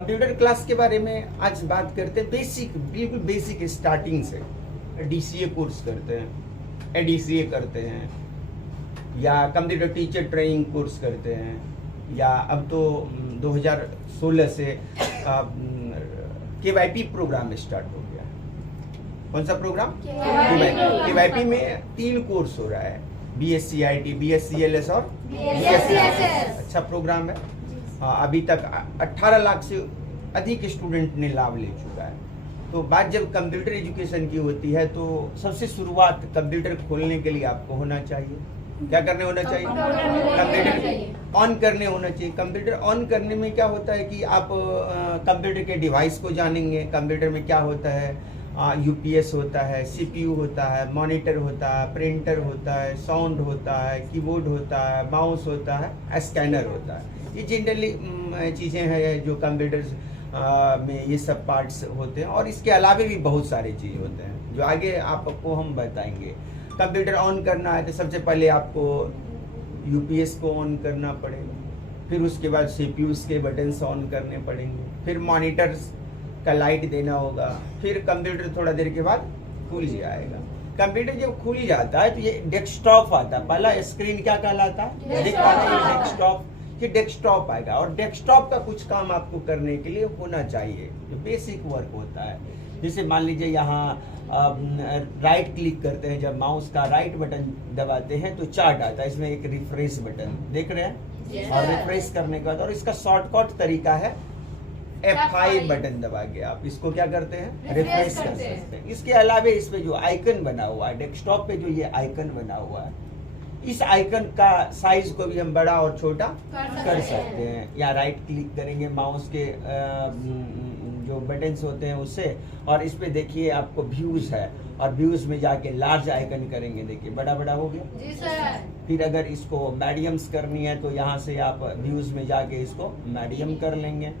Computer class के बारे में आज बात करते हैं। बेसिक, बिल्कुल बेसिक स्टार्टिंग से डीसीए कोर्स करते हैं, एडीसीए करते हैं, या कंप्यूटर टीचर ट्रेनिंग कोर्स करते हैं, या अब तो 2016 से केवाईपी प्रोग्राम स्टार्ट हो गया। कौन सा प्रोग्राम? केवाईपी में 3 कोर्स हो रहा है, बीएससी आईटी, बीएससी एलएस और बीएससी। अच्छा प्रोग्राम है। अभी तक 18 लाख से अधिक स्टूडेंट ने लाभ ले चुका है। तो बात जब कंप्यूटर एजुकेशन की होती है तो सबसे शुरुआत कंप्यूटर खोलने के लिए आपको होना चाहिए। क्या करने होना चाहिए? कंप्यूटर ऑन करने होना चाहिए। कंप्यूटर ऑन करने में क्या होता है कि आप कंप्यूटर के डिवाइस को जानेंगे। कंप्यूटर में क्या होता है? यूपीएस होता है, सीपीयू होता है, मॉनिटर होता है, प्रिंटर होता है, साउंड होता है, कीबोर्ड होता है, माउस होता है, स्कैनर होता है। ये जनरली चीज़ें हैं जो कंप्यूटर्स में ये सब पार्ट्स होते हैं। और इसके अलावा भी बहुत सारे चीज़ होते हैं जो आगे आपको हम बताएंगे। कंप्यूटर ऑन करना है तो सबसे पहले आपको यूपीएस को ऑन करना पड़ेगा, फिर उसके बाद सीपीयूज के बटन्स ऑन करने पड़ेंगे, फिर मॉनिटर्स का लाइट देना होगा, फिर कंप्यूटर थोड़ा देर के बाद खुल जाएगा। कंप्यूटर जब खुल जाता है तो ये डेस्कटॉप आता है। पहला स्क्रीन क्या कहलाता है? डेस्कटॉप। ये डेस्कटॉप आएगा और डेस्कटॉप का कुछ काम आपको करने के लिए होना चाहिए जो बेसिक वर्क होता है। जैसे मान लीजिए यहाँ राइट क्लिक करते हैं, जब माउस का राइट बटन दबाते हैं तो चार्ट आता है, इसमें एक रिफ्रेश बटन देख रहे हैं, और रिफ्रेश करने के बाद और इसका शॉर्टकट तरीका है F5 बटन दबा के आप इसको क्या करते हैं? रिफ्रेश कर सकते हैं। इसके अलावा इस पे जो आइकन बना हुआ है डेस्कटॉप पे, जो ये आइकन बना हुआ है, इस आइकन का साइज को भी हम बड़ा और छोटा कर सकते हैं। या राइट क्लिक करेंगे माउस के जो बटन्स होते हैं उससे, और इस पे देखिए आपको व्यूज है, और व्यूज में जाके लार्ज आइकन करेंगे, देखिए बड़ा बड़ा हो गया जी सर। फिर अगर इसको मीडियम्स करनी है तो यहाँ से आप व्यूज में जाके इसको मीडियम कर लेंगे,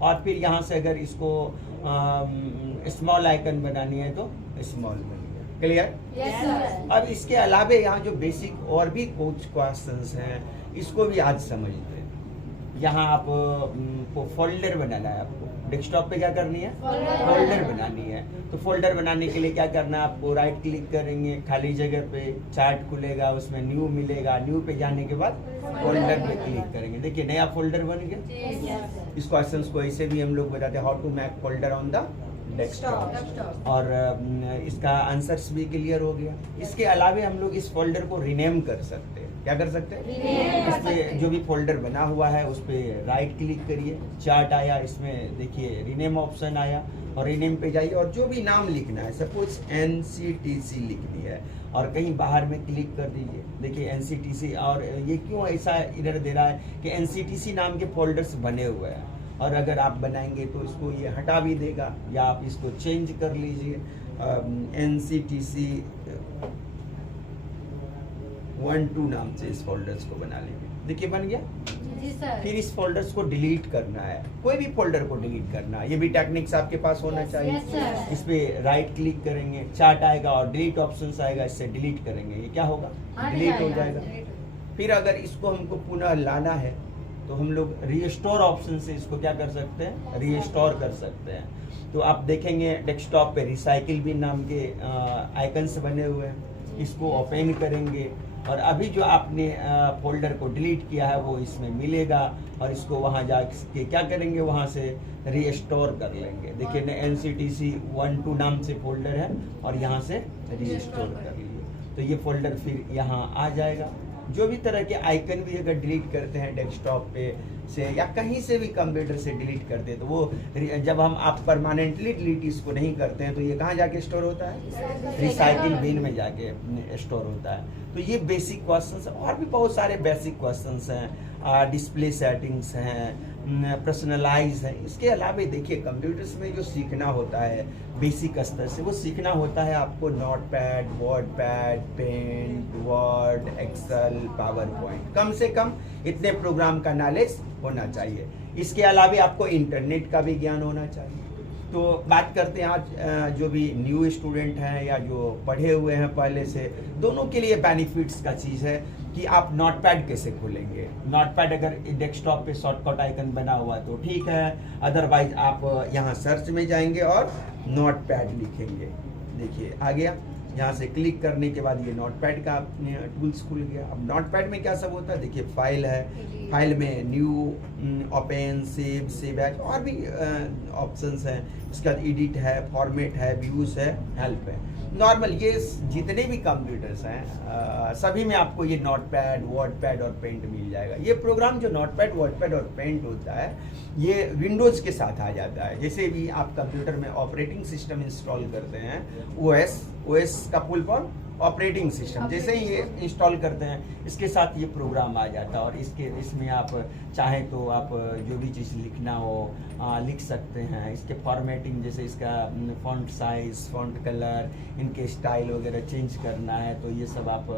और फिर यहाँ से अगर इसको स्मॉल आइकन बनानी है तो स्मॉल बन गया। क्लियर? Yes sir. अब इसके अलावा यहाँ जो बेसिक और भी कुछ क्वेश्चंस हैं इसको भी आज समझते हैं। यहाँ आप को फोल्डर बनाना है, आपको डेस्कटॉप पे क्या करनी है? फोल्डर बनानी है। तो फोल्डर बनाने के लिए क्या करना है? आपको राइट क्लिक करेंगे, खाली जगह पे चार्ट खुलेगा, उसमें न्यू मिलेगा, न्यू पे जाने के बाद फोल्डर पे क्लिक करेंगे। देखिए नया फोल्डर बन गया। इस क्वेश्चंस को ऐसे भी हम लोग बताते हैं, how to make folder on the desktop, और इसका आंसर्स भी क्लियर हो गया। इसके अलावा हम लोग इस फोल्डर को रीनेम कर सकते हैं। क्या कर सकते हैं? इस पे जो भी फोल्डर बना हुआ है उस पे राइट क्लिक करिए, चार्ट आया, इसमें देखिए रीनेम ऑप्शन आया, और रीनेम पे जाइए और जो भी नाम लिखना है, सपोज NCTC लिखनी है और कहीं बाहर में क्लिक कर दीजिए। देखिए NCTC, और ये क्यों ऐसा एरर दे रहा है कि NCTC नाम के फोल्डर्स बने हुए हैं, और अगर आप बनाएंगे तो इसको ये हटा भी देगा, या आप इसको चेंज कर लीजिए। NCTC 1-2 नाम से इस फोल्डर्स को बना लेंगे। देखिए बन गया जी सर। फिर इस फोल्डर्स को डिलीट करना है, कोई भी फोल्डर को डिलीट करना है, ये भी टेक्निक्स आपके पास होना चाहिए। Yes sir. इस पे राइट क्लिक करेंगे, चार्ट आएगा और डिलीट ऑप्शन आएगा, इससे डिलीट करेंगे, ये क्या होगा? डिलीट हो जाएगा। फिर अगर इसको हमको पुनः लाना है तो हम लोग रीस्टोर ऑप्शन से इसको क्या कर सकते हैं? रीस्टोर कर सकते हैं। तो आप देखेंगे डेस्कटॉप पे रिसाइकिल भी नाम के आइकन्स बने हुए हैं, इसको ओपन करेंगे और अभी जो आपने फोल्डर को डिलीट किया है वो इसमें मिलेगा, और इसको वहाँ जाके क्या करेंगे? वहाँ से रीस्टोर कर लेंगे। देखिए NCTC 1-2 नाम से फोल्डर है और यहाँ से रीस्टोर कर लिए तो ये फोल्डर फिर यहाँ आ जाएगा। जो भी तरह के आइकन भी अगर डिलीट करते हैं डेस्कटॉप पे से या कहीं से भी कंप्यूटर से डिलीट करते हैं तो वो जब हम आप परमानेंटली डिलीट इसको नहीं करते हैं तो ये कहाँ जाके स्टोर होता है? रिसाइकिल बिन में जाके स्टोर होता है। तो ये बेसिक क्वेश्चंस, और भी बहुत सारे बेसिक क्वेश्चंस हैं, डिस्प्ले सेटिंग्स हैं, पर्सनलाइज है। इसके अलावा देखिए कंप्यूटर्स में जो सीखना होता है बेसिक स्तर से, वो सीखना होता है आपको Notepad, WordPad, Paint, Word, Excel, PowerPoint, कम से कम इतने प्रोग्राम का नॉलेज होना चाहिए। इसके अलावा आपको इंटरनेट का भी ज्ञान होना चाहिए। तो बात करते हैं आज जो भी न्यू स्टूडेंट हैं या जो पढ़े हुए हैं पहले से, दोनों के लिए बेनिफिट्स का चीज़ है कि आप नोटपैड कैसे खोलेंगे। नोटपैड अगर डेस्कटॉप पे शॉर्टकट आइकन बना हुआ तो ठीक है, अदरवाइज आप यहाँ सर्च में जाएंगे और नोटपैड लिखेंगे। देखिए आ गया, यहाँ से क्लिक करने के बाद ये नोटपैड का टूल्स खुल गया। अब नोटपैड में क्या सब होता है, देखिए फाइल है, फाइल में न्यू, ओपन, सेव एज और भी ऑप्शंस हैं। इसके बाद एडिट है, फॉर्मेट है, व्यूज है, हेल्प है। नॉर्मल ये जितने भी कंप्यूटर्स हैं सभी में आपको ये नोटपैड, वर्डपैड और पेंट मिल जाएगा। ये प्रोग्राम जो नोटपैड, वर्डपैड और पेंट होता है ये विंडोज़ के साथ आ जाता है। जैसे भी आप कंप्यूटर में ऑपरेटिंग सिस्टम इंस्टॉल करते हैं, ओएस का फुल फॉर्म ऑपरेटिंग सिस्टम, जैसे ही ये इंस्टॉल करते हैं इसके साथ ये प्रोग्राम आ जाता है। और इसमें आप चाहें तो आप जो भी चीज़ लिखना हो लिख सकते हैं। इसके फॉर्मेटिंग, जैसे इसका फॉन्ट साइज, फॉन्ट कलर, इनके स्टाइल वगैरह चेंज करना है तो ये सब आप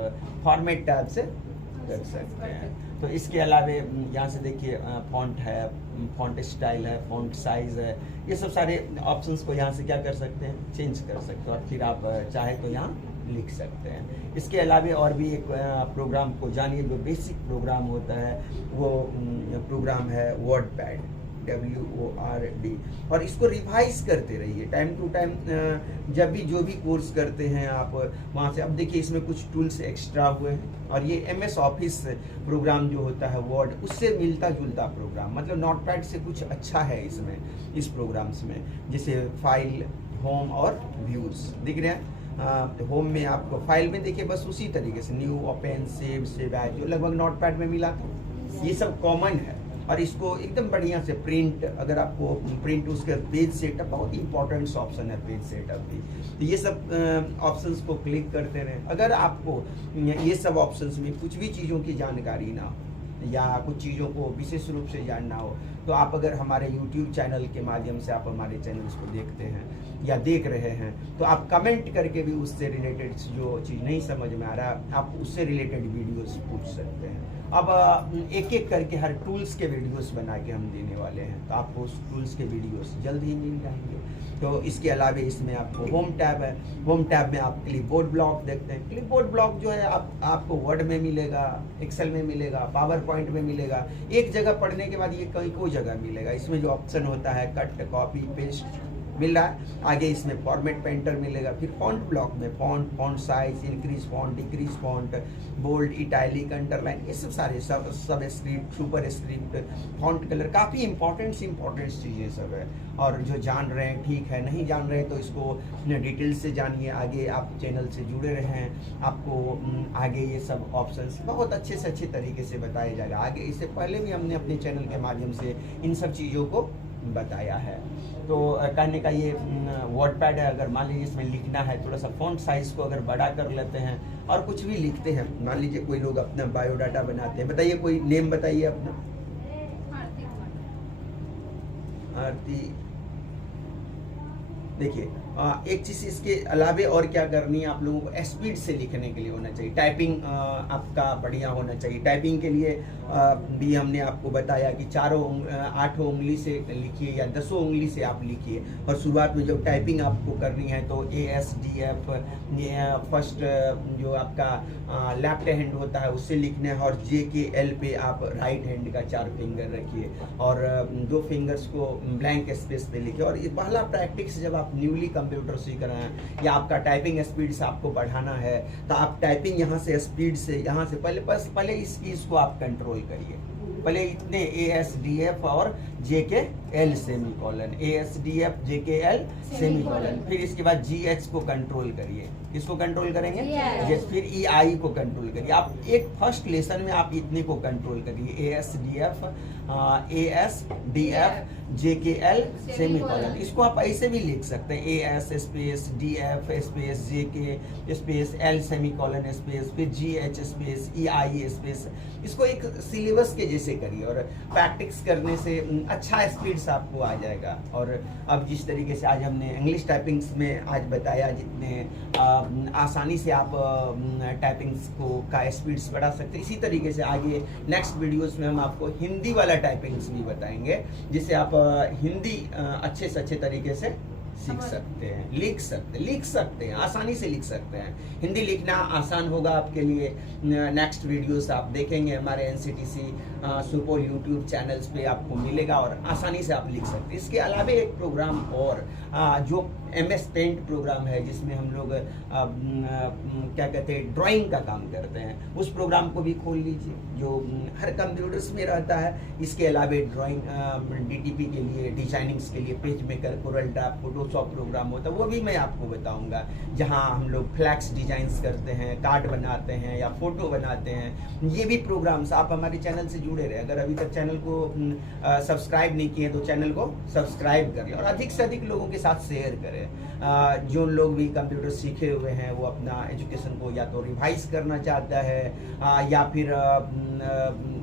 फॉर्मेट टैब से कर सकते हैं। तो इसके अलावा यहाँ से देखिए फॉन्ट है, फॉन्ट स्टाइल है, फॉन्ट साइज है, ये सब सारे ऑप्शंस को यहाँ से क्या कर सकते हैं, चेंज कर सकते हैं। और फिर आप चाहे तो यहाँ लिख सकते हैं। इसके अलावा और भी एक प्रोग्राम को जानिए जो बेसिक प्रोग्राम होता है, वो प्रोग्राम है वर्डपैड, WORD। और इसको रिवाइज करते रहिए टाइम टू टाइम, जब भी जो भी कोर्स करते हैं आप वहाँ से। अब देखिए इसमें कुछ टूल्स एक्स्ट्रा हुए हैं और ये MS ऑफिस प्रोग्राम जो होता है वर्ड, उससे मिलता जुलता प्रोग्राम, मतलब नोटपैड से कुछ अच्छा है इसमें, इस प्रोग्राम्स में। जैसे फाइल, होम और व्यूज दिख रहे हैं। होम में आपको फाइल में देखिए बस उसी तरीके से न्यू, ओपन, सेव एज जो लगभग नोटपैड में मिला था, ये सब कॉमन है। और इसको एकदम बढ़िया से प्रिंट, अगर आपको प्रिंट, उसके पेज सेटअप बहुत इंपॉर्टेंट ऑप्शन है, पेज सेटअप भी। तो ये सब ऑप्शंस को क्लिक करते रहें। अगर आपको ये सब ऑप्शंस में कुछ भी चीज़ों की जानकारी ना हो या कुछ चीज़ों को विशेष रूप से जानना हो तो आप अगर हमारे YouTube चैनल के माध्यम से आप हमारे चैनल्स को देखते हैं या देख रहे हैं तो आप कमेंट करके भी उससे रिलेटेड जो चीज़ नहीं समझ में आ रहा आप उससे रिलेटेड वीडियोस पूछ सकते हैं। अब एक एक करके हर टूल्स के वीडियोस बना के हम देने वाले हैं, तो आपको उस टूल्स के वीडियोस जल्द ही मिल जाएंगे। तो इसके अलावा इसमें आपको होम टैब है, होम टैब में आप क्लिपबोर्ड ब्लॉक देखते हैं। क्लिपबोर्ड ब्लॉक जो है आपको वर्ड में मिलेगा, एक्सेल में मिलेगा, पावर पॉइंट में मिलेगा। एक जगह पढ़ने के बाद ये कहीं कोई जगह मिलेगा। इसमें जो ऑप्शन होता है कट, कॉपी, पेस्ट मिल रहा है। आगे इसमें फॉर्मेट पेंटर मिलेगा। फिर फॉन्ट ब्लॉक में font size, increase font, decrease font, bold, italic, underline, ये सब सारे subscript, superscript, font colour, काफ़ी इंपॉर्टेंट चीज़ें सब है। और जो जान रहे हैं ठीक है, नहीं जान रहे हैं तो इसको डिटेल से जानिए। आगे आप चैनल से जुड़े रहें, आपको आगे ये सब ऑप्शंस बहुत अच्छे से अच्छे तरीके से बताया जाएगा। आगे इससे पहले भी हमने अपने चैनल के माध्यम से इन सब चीज़ों को बताया है। तो कहने का ये वर्डपैड है। अगर मान लीजिए इसमें लिखना है, थोड़ा सा फॉन्ट साइज को अगर बड़ा कर लेते हैं और कुछ भी लिखते हैं, मान लीजिए कोई लोग अपना बायोडाटा बनाते हैं, बताइए कोई नेम बताइए अपना। आरती। देखिए एक चीज़ इसके अलावे और क्या करनी है, आप लोगों को स्पीड से लिखने के लिए होना चाहिए, टाइपिंग आपका बढ़िया होना चाहिए। टाइपिंग के लिए भी हमने आपको बताया कि 8 उंगली से लिखिए या 10 उंगली से आप लिखिए। और शुरुआत में जब टाइपिंग आपको करनी है तो ASDF फर्स्ट जो आपका लेफ्ट हैंड होता है उससे लिखना है, और JKL पे आप राइट हैंड का 4 फिंगर रखिए और 2 फिंगर्स को ब्लैंक स्पेस पे लिखिए। और ये पहला प्रैक्टिस, जब आप न्यूली कंप्यूटर सीख रहे हैं या आपका टाइपिंग स्पीड से आपको बढ़ाना है तो आप टाइपिंग यहाँ से स्पीड से, यहाँ से पहले इस कीज को आप कंट्रोल करिए। पहले इतने ASDF और JKL semicolon, ASDF JKL semicolon, फिर इसके बाद GH को कंट्रोल करिए। किसको कंट्रोल करेंगे? yes. फिर EI को कंट्रोल करिए। आप एक फर्स्ट लेसन में आप इतने को कंट्रोल करिए, ASDF JKL सेमीकोलन। इसको आप ऐसे भी लिख सकते हैं, AS space DF space JK space L semicolon space फिर GH स्पेस EI स्पेस। इसको एक सिलेबस के जैसे करिए और प्रैक्टिस करने से अच्छा स्पीड्स आपको आ जाएगा। और अब जिस तरीके से आज हमने इंग्लिश टाइपिंग्स में आज बताया, जितने आसानी से आप टाइपिंग्स को का स्पीड्स बढ़ा सकते हैं, इसी तरीके से आगे नेक्स्ट वीडियोस में हम आपको हिंदी वाला टाइपिंग्स भी बताएंगे, जिससे आप हिंदी अच्छे से अच्छे तरीके से सीख सकते हैं, लिख सकते हैं, आसानी से लिख सकते हैं। हिंदी लिखना आसान होगा आपके लिए। नेक्स्ट वीडियोस आप देखेंगे हमारे एनसीटीसी सुपौल यूट्यूब चैनल्स पे आपको मिलेगा और आसानी से आप लिख सकते हैं। इसके अलावा एक प्रोग्राम और जो MS पेंट प्रोग्राम है, जिसमें हम लोग क्या कहते हैं ड्राइंग का काम करते हैं, उस प्रोग्राम को भी खोल लीजिए जो हर कंप्यूटर्स में रहता है। इसके अलावा ड्राइंग DTP के लिए, डिजाइनिंग्स के लिए page maker, Corel draw, Photoshop program होता है, वो भी मैं आपको बताऊंगा, जहां हम लोग फ्लैक्स डिजाइंस करते हैं, कार्ड बनाते हैं या फोटो बनाते हैं। ये भी प्रोग्राम्स आप हमारे चैनल से जुड़े रहे। अगर अभी तक चैनल को सब्सक्राइब नहीं किए तो चैनल को सब्सक्राइब कर लें और अधिक से अधिक लोगों के साथ शेयर करें। जो लोग भी कंप्यूटर सीखे हुए हैं वो अपना एजुकेशन को या तो रिवाइज करना चाहता है या फिर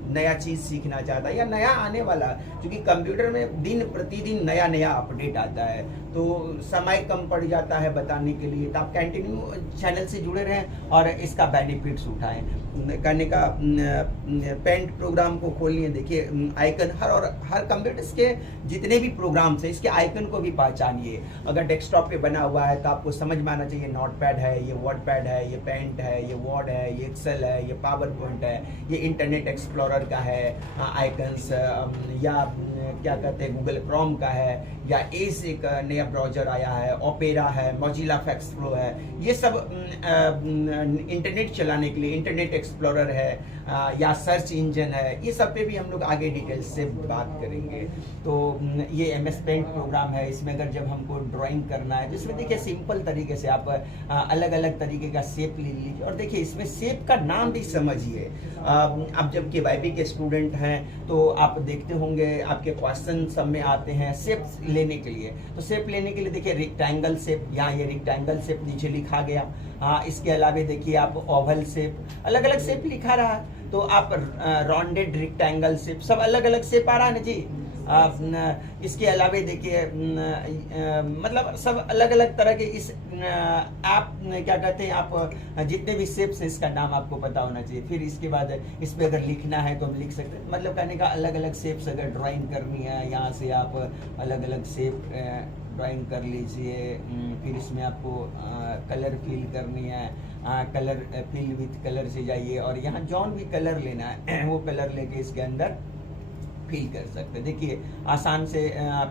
नया चीज सीखना चाहता है या नया आने वाला, क्योंकि कंप्यूटर में दिन प्रतिदिन नया नया अपडेट आता है तो समय कम पड़ जाता है बताने के लिए। तो आप कंटिन्यू चैनल से जुड़े रहें और इसका बेनिफिट्स उठाएं। करने का पेंट प्रोग्राम को खोलिए, देखिए आइकन हर कंप्यूटर्स के जितने भी प्रोग्राम्स हैं इसके आइकन को भी पहचानिए। अगर डेस्कटॉप पे बना हुआ है तो आपको समझ में आना चाहिए नोटपैड है, ये वर्डपैड है, ये पेंट है, ये वर्ड है, ये एक्सेल है, ये पावर पॉइंट है, ये इंटरनेट एक्सप्लोरर का है आइकन्स, या क्या कहते हैं गूगल क्रोम का है, या एस एक नया ब्राउजर आया है, ओपेरा है, मोजिला फैक्स प्रो है। ये सब इंटरनेट चलाने के लिए इंटरनेट एक्सप्लोरर है या सर्च इंजन है। ये सब पे भी हम लोग आगे डिटेल्स से बात करेंगे। तो ये MS पेंट प्रोग्राम है। इसमें अगर जब हमको ड्राइंग करना है तो इसमें देखिए सिंपल तरीके से आप अलग अलग तरीके का शेप ले लीजिए और देखिए इसमें शेप का नाम भी समझिए। आप जब KYP के स्टूडेंट हैं तो आप देखते होंगे आपके क्वेश्चन सब में आते हैं शेप लेने के लिए। तो शेप लेने के लिए देखिए रेक्टेंगल शेप, यहाँ ये रेक्टेंगल शेप नीचे लिखा गया। इसके अलावा देखिए आप ओवल शेप, अलग अलग शेप लिखा रहा है। तो आप राउंडेड, रेक्टेंगल शेप, सब अलग अलग शेप आ रहा है ना जी। इसके अलावा देखिए मतलब सब अलग अलग तरह के इस आप क्या कहते हैं, आप जितने भी शेप्स हैं इसका नाम आपको पता होना चाहिए। फिर इसके बाद इस पे अगर लिखना है तो हम लिख सकते हैं। मतलब कहने का अलग अलग शेप्स अगर ड्राइंग करनी है, यहाँ से आप अलग अलग शेप ड्राइंग कर लीजिए। फिर इसमें आपको कलर फिल करनी है, कलर फिल विथ कलर से जाइए और यहाँ जौन भी कलर लेना है वो कलर लेके इसके अंदर फिल कर सकते हैं। देखिए आसान से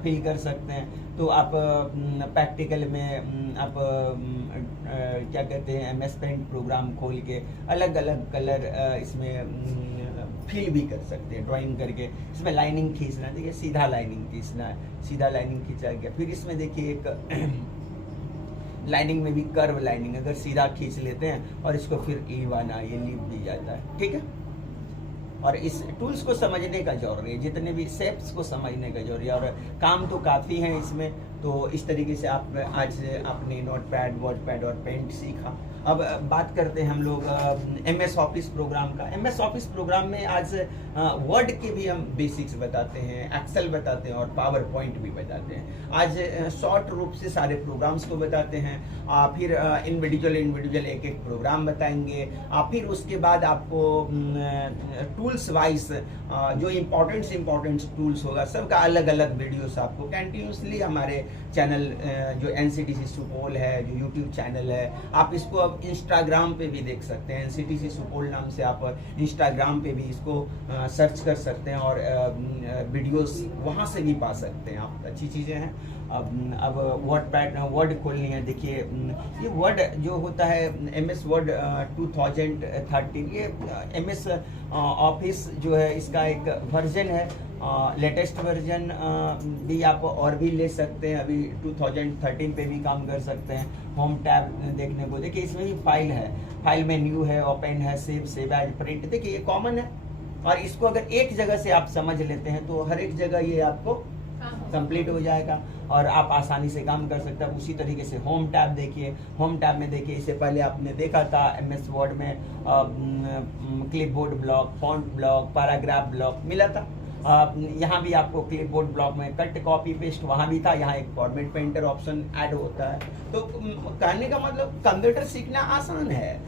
फिल कर सकते हैं। तो आप प्रैक्टिकल में आप क्या कहते हैं MS पेंट प्रोग्राम खोल के अलग अलग कलर इसमें फिल भी कर सकते हैं ड्राइंग करके। इसमें लाइनिंग खींचना, देखिए सीधा लाइनिंग खींचना है, सीधा लाइनिंग खींचा गया। फिर इसमें देखिए एक लाइनिंग में भी कर्व लाइनिंग, अगर सीधा खींच लेते हैं और इसको फिर लीवाना, ये लीव दी जाता है, ठीक है। और इस टूल्स को समझने का जरूरी है, जितने भी शेप्स को समझने का जरूरी है और काम तो काफ़ी है इसमें। तो इस तरीके से आप आज आपने नोटपैड, वर्डपैड और पेंट सीखा। अब बात करते हैं हम लोग MS ऑफिस प्रोग्राम का। MS ऑफिस प्रोग्राम में आज वर्ड के भी हम बेसिक्स बताते हैं, एक्सेल बताते हैं और पावर पॉइंट भी बताते हैं। आज शॉर्ट रूप से सारे प्रोग्राम्स को बताते हैं, फिर इंडिविजुअल एक एक प्रोग्राम बताएंगे। फिर उसके बाद आपको टूल्स वाइज जो इम्पोर्टेंट टूल्स होगा सबका अलग अलग वीडियोस आपको कंटिन्यूसली हमारे चैनल जो NCTC सुपौल है, जो यूट्यूब चैनल है, आप इसको अब इंस्टाग्राम पे भी देख सकते हैं। NCTC सुपौल नाम से आप इंस्टाग्राम पे भी इसको सर्च कर सकते हैं और वीडियोस वहाँ से भी पा सकते हैं आप। अच्छी चीज़ें हैं। अब वर्ड खोलनी है। देखिए ये वर्ड जो होता है MS वर्ड 2013, ये MS ऑफिस जो है इसका एक वर्जन है, लेटेस्ट वर्जन भी आप और भी ले सकते हैं। अभी 2013 पे भी काम कर सकते हैं। होम टैब देखने को, देखिए इसमें भी फाइल है, फाइल में न्यू है, ओपन है, सेव एज, प्रिंट, देखिए ये कॉमन है। और इसको अगर एक जगह से आप समझ लेते हैं तो हर एक जगह ये आपको कंप्लीट हो जाएगा और आप आसानी से काम कर सकते हैं। उसी तरीके से होम टैब देखिए, होम टैब में देखिए इससे पहले आपने देखा था MS वर्ड में clipboard block, font block, paragraph block मिला था। यहाँ भी आपको क्लिपबोर्ड ब्लॉक में कट कॉपी पेस्ट वहाँ भी था, यहाँ एक फॉर्मेट पेंटर ऑप्शन ऐड होता है। तो कहने का मतलब कंप्यूटर सीखना आसान है।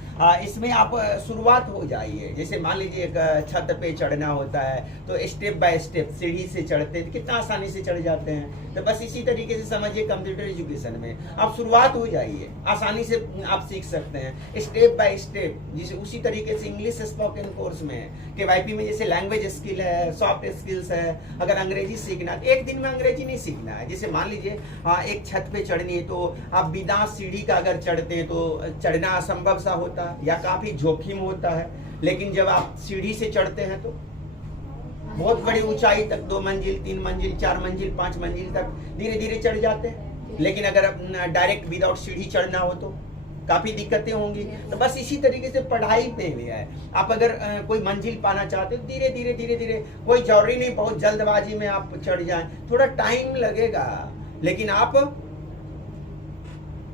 इसमें आप शुरुआत हो जाइए। जैसे मान लीजिए एक छत पे चढ़ना होता है तो स्टेप बाय स्टेप सीढ़ी से चढ़ते हैं, कितना आसानी से चढ़ जाते हैं। तो बस इसी तरीके से समझिए कंप्यूटर एजुकेशन में आप शुरुआत हो जाइए, आसानी से आप सीख सकते हैं स्टेप बाय स्टेप। जिसे उसी तरीके से इंग्लिश स्पोकन कोर्स में केवाईपी में जैसे लैंग्वेज स्किल है, सॉफ्ट स्किल्स है, अगर अंग्रेजी सीखना है तो एक दिन में अंग्रेजी नहीं सीखना है। जैसे मान लीजिए एक छत पे चढ़नी है तो आप बिना सीढ़ी का अगर चढ़ते हैं तो चढ़ना असंभव सा होता है या काफी जोखिम होता है। लेकिन जब आप सीढ़ी से चढ़ते हैं तो बहुत बड़ी ऊंचाई तक 2 मंजिल 3 मंजिल 4 मंजिल 5 मंजिल तक धीरे धीरे चढ़ जाते हैं। लेकिन अगर डायरेक्ट विदाउट सीढ़ी चढ़ना हो तो काफी दिक्कतें होंगी। तो बस इसी तरीके से पढ़ाई पे भी है। आप अगर कोई मंजिल पाना चाहते हो धीरे धीरे धीरे धीरे, कोई जरूरी नहीं बहुत जल्दबाजी में आप चढ़ जाएं, थोड़ा टाइम लगेगा लेकिन आप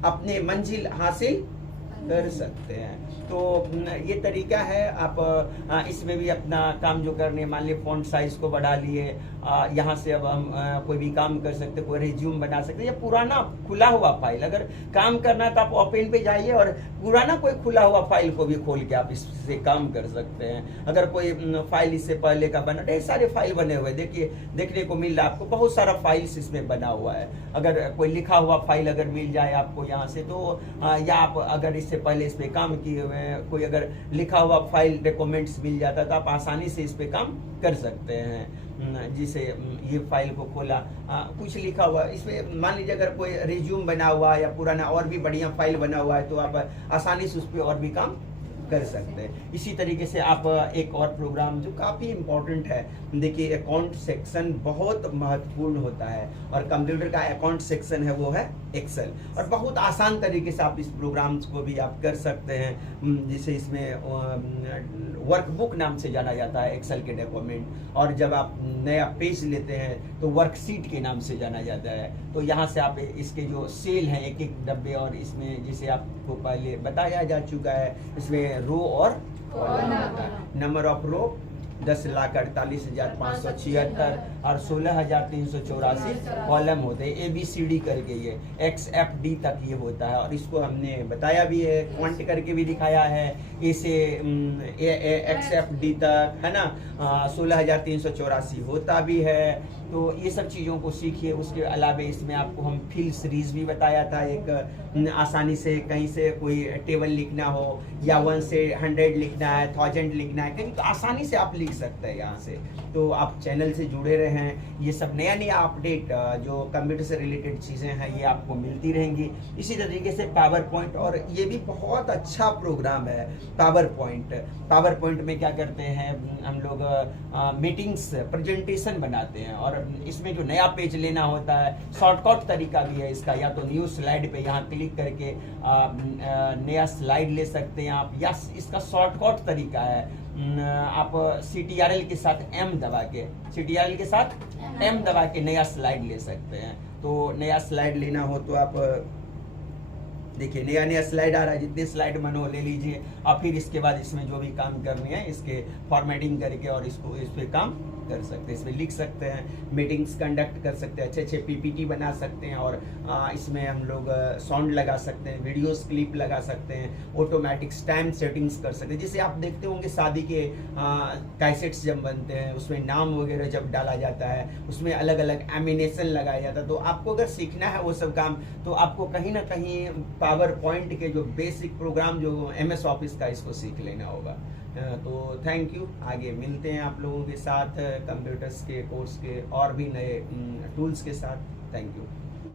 अपने मंजिल हासिल कर सकते हैं। तो ये तरीका है। आप इसमें भी अपना काम जो करने, मान लीजिए फॉन्ट साइज को बढ़ा लिए, यहाँ से अब हम कोई भी काम कर सकते हैं, कोई रिज्यूम बना सकते हैं या पुराना खुला हुआ फाइल अगर काम करना है तो आप ओपन पे जाइए और पुराना कोई खुला हुआ फाइल को भी खोल के आप इससे काम कर सकते हैं। अगर कोई फाइल इससे पहले का बना, ढेर सारे फाइल बने हुए देखिए देखने को मिल रहा है आपको, बहुत सारा फाइल्स इसमें बना हुआ है। अगर कोई लिखा हुआ फाइल अगर मिल जाए आपको यहाँ से तो या आप अगर इससे पहले इस पे काम किए हुए हैं, कोई अगर लिखा हुआ फाइल डॉक्यूमेंट्स मिल जाता तो आप आसानी से इस पे काम कर सकते हैं। जिसे ये फाइल को खोला, कुछ लिखा हुआ इसमें, मान लीजिए अगर कोई रिज्यूम बना हुआ या पुराना और भी बढ़िया फाइल बना हुआ है तो आप आसानी से उस पर और भी काम कर सकते हैं। इसी तरीके से आप एक और प्रोग्राम जो काफ़ी इम्पोर्टेंट है, देखिए अकाउंट सेक्शन बहुत महत्वपूर्ण होता है और कंप्यूटर का अकाउंट सेक्शन है वो है एक्सेल। और बहुत आसान तरीके से आप इस प्रोग्राम्स को भी आप कर सकते हैं। जिसे इसमें वर्कबुक नाम से जाना जाता है एक्सेल के डॉक्यूमेंट, और जब आप नया पेज लेते हैं तो वर्कशीट के नाम से जाना जाता है। तो यहाँ से आप इसके जो सेल हैं एक एक डब्बे, और इसमें जिसे आपको पहले बताया जा चुका है इसमें रो और कॉलम होता है। नंबर ऑफ रो 10,48,576 और 16,384 कॉलम होते हैं। ABCD करके ये XFD तक ये होता है और इसको हमने बताया भी है, क्वांट करके भी दिखाया है। A से XFD तक है ना, 16,384 होता भी है। तो ये सब चीज़ों को सीखिए। उसके अलावा इसमें आपको हम फिल सीरीज भी बताया था, एक आसानी से कहीं से कोई टेबल लिखना हो या 1 से 100 लिखना है, 1000 लिखना है, कहीं तो आसानी से आप लिख सकते हैं यहाँ से। तो आप चैनल से जुड़े रहें, ये सब नया नया अपडेट जो कंप्यूटर से रिलेटेड चीज़ें हैं ये आपको मिलती रहेंगी। इसी तरीके से पावर पॉइंट, और ये भी बहुत अच्छा प्रोग्राम है पावर पॉइंट। पावर पॉइंट में क्या करते हैं हम लोग, मीटिंग्स प्रेजेंटेशन बनाते हैं और इसमें जो नया पेज लेना होता है, शॉर्टकट तरीका भी है इसका, या तो न्यू स्लाइड पे यहाँ क्लिक करके नया स्लाइड ले सकते हैं आप, या इसका शॉर्टकट तरीका है आप CTRL के साथ M दबा के, CTRL के साथ M दबा के नया स्लाइड ले सकते हैं। तो नया स्लाइड लेना हो तो आप देखिए नया नया स्लाइड आ रहा है, जितने स्लाइड मन हो ले लीजिए और फिर इसके बाद इसमें जो भी काम करने हैं इसके फॉर्मेटिंग करके और इसको इस पे काम कर सकते हैं, इसमें लिख सकते हैं, मीटिंग्स कंडक्ट कर सकते हैं, अच्छे अच्छे PPT बना सकते हैं और इसमें हम लोग साउंड लगा सकते हैं, वीडियोस क्लिप लगा सकते हैं, ऑटोमेटिक टाइम सेटिंग्स कर सकते हैं। जैसे आप देखते होंगे शादी के कैसेट्स जब बनते हैं उसमें नाम वगैरह जब डाला जाता है उसमें अलग अलग एमिनेशन लगाया जाता है। तो आपको अगर सीखना है वो सब काम तो आपको कहीं ना कहीं पावर पॉइंट के जो बेसिक प्रोग्राम जो MS ऑफिस का इसको सीख लेना होगा। तो थैंक यू, आगे मिलते हैं आप लोगों के साथ कंप्यूटर्स के कोर्स के और भी नए टूल्स के साथ। Thank you.